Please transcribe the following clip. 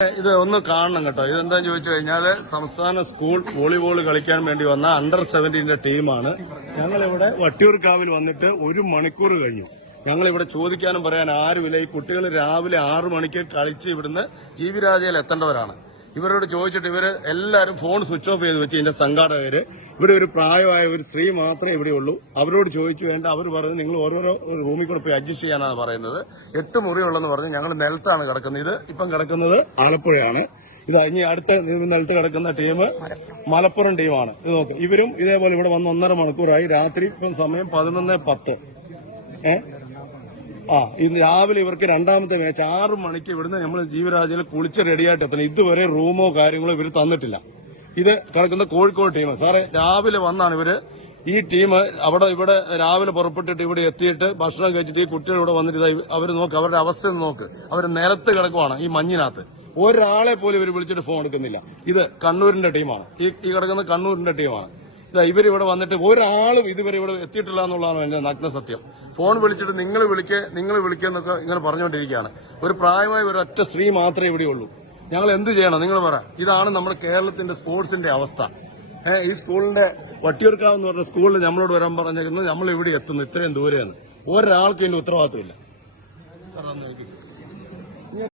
ഇത് ഒന്ന് കാണണം കേട്ടോ. ഇതെന്താന്ന് ചോദിച്ചു കഴിഞ്ഞാൽ സംസ്ഥാന സ്കൂൾ വോളിബോൾ കളിക്കാൻ വേണ്ടി വന്ന അണ്ടർ സെവന്റീന്റെ ടീമാണ്. ഞങ്ങളിവിടെ വട്ടിയൂർക്കാവിൽ വന്നിട്ട് ഒരു മണിക്കൂർ കഴിഞ്ഞു. ഞങ്ങളിവിടെ ചോദിക്കാനും പറയാൻ ആരുമില്ല. ഈ കുട്ടികൾ രാവിലെ ആറു മണിക്ക് കളിച്ച് ഇവിടുന്ന് ജീവിരാജയിൽ എത്തേണ്ടവരാണ്. ഇവരോട് ചോദിച്ചിട്ട് ഇവർ എല്ലാവരും ഫോൺ സ്വിച്ച് ഓഫ് ചെയ്ത് വെച്ച് ഇതിന്റെ സംഘാടകര്. ഇവിടെ ഒരു പ്രായമായ ഒരു സ്ത്രീ മാത്രമേ ഇവിടെ ഉള്ളൂ. അവരോട് ചോദിച്ചു വേണ്ട അവർ പറഞ്ഞു നിങ്ങൾ ഓരോരോ റൂമിൽ കൂടെ പോയി അഡ്ജസ്റ്റ് ചെയ്യാനാണ് പറയുന്നത്. എട്ട് മുറിയുള്ളെന്ന് പറഞ്ഞ് ഞങ്ങൾ നിലത്താണ് കിടക്കുന്നത്. ഇത് ഇപ്പം കിടക്കുന്നത് ആലപ്പുഴയാണ്. ഇത് ഇനി അടുത്ത നിലത്ത് കിടക്കുന്ന ടീം മലപ്പുറം ടീമാണ്. ഇത് നോക്ക് ഇവരും ഇതേപോലെ ഇവിടെ വന്ന് ഒന്നര മണിക്കൂറായി. രാത്രി ഇപ്പം സമയം പതിനൊന്ന് പത്ത്. ഏഹ് ആ ഇന്ന് രാവിലെ ഇവർക്ക് രണ്ടാമത്തെ മാച്ച് ആറ് മണിക്ക് ഇവിടുന്ന് നമ്മൾ ജീവരാജയിൽ കുളിച്ച് റെഡിയായിട്ട് എത്തണം. ഇതുവരെ റൂമോ കാര്യങ്ങളോ ഇവർ തന്നിട്ടില്ല. ഇത് കിടക്കുന്ന കോഴിക്കോട് ടീം സാറേ രാവിലെ വന്നാണ് ഇവർ ഈ ടീം അവിടെ ഇവിടെ രാവിലെ പുറപ്പെട്ടിട്ട് ഇവിടെ എത്തിയിട്ട് ഭക്ഷണം കഴിച്ചിട്ട് ഈ കുട്ടികൾ ഇവിടെ വന്നിട്ട് അവർ നോക്ക് അവരുടെ അവസ്ഥ നോക്ക്. അവർ നിലത്ത് കിടക്കുവാണ് ഈ മഞ്ഞിനകത്ത്. ഒരാളെ പോലും ഇവർ വിളിച്ചിട്ട് ഫോൺ എടുക്കുന്നില്ല. ഇത് കണ്ണൂരിന്റെ ടീമാണ് ഈ കിടക്കുന്ന കണ്ണൂരിന്റെ ടീമാണ് ഇവരിവിടെ വന്നിട്ട് ഒരാളും ഇതുവരെ ഇവിടെ എത്തിയിട്ടില്ല എന്നുള്ളതാണ് എന്റെ നഗ്ന സത്യം. ഫോൺ വിളിച്ചിട്ട് നിങ്ങൾ വിളിക്ക് നിങ്ങൾ വിളിക്കെന്നൊക്കെ ഇങ്ങനെ പറഞ്ഞുകൊണ്ടിരിക്കുകയാണ്. ഒരു പ്രായമായ ഒരു ഒറ്റ സ്ത്രീ മാത്രമേ ഇവിടെ ഉള്ളൂ. ഞങ്ങൾ എന്ത് ചെയ്യണം? നിങ്ങൾ പറ. ഇതാണ് നമ്മുടെ കേരളത്തിന്റെ സ്പോർട്സിന്റെ അവസ്ഥ. ഈ സ്കൂളിന്റെ വട്ടിയൂർക്കാവ് എന്ന് പറഞ്ഞ സ്കൂളിൽ നമ്മളോട് വരാൻ പറഞ്ഞിരിക്കുന്നത് നമ്മൾ ഇവിടെ എത്തുന്നു ഇത്രയും ദൂരെയാണ്. ഒരാൾക്ക് ഇതിന്റെ ഉത്തരവാദിത്തമില്ല.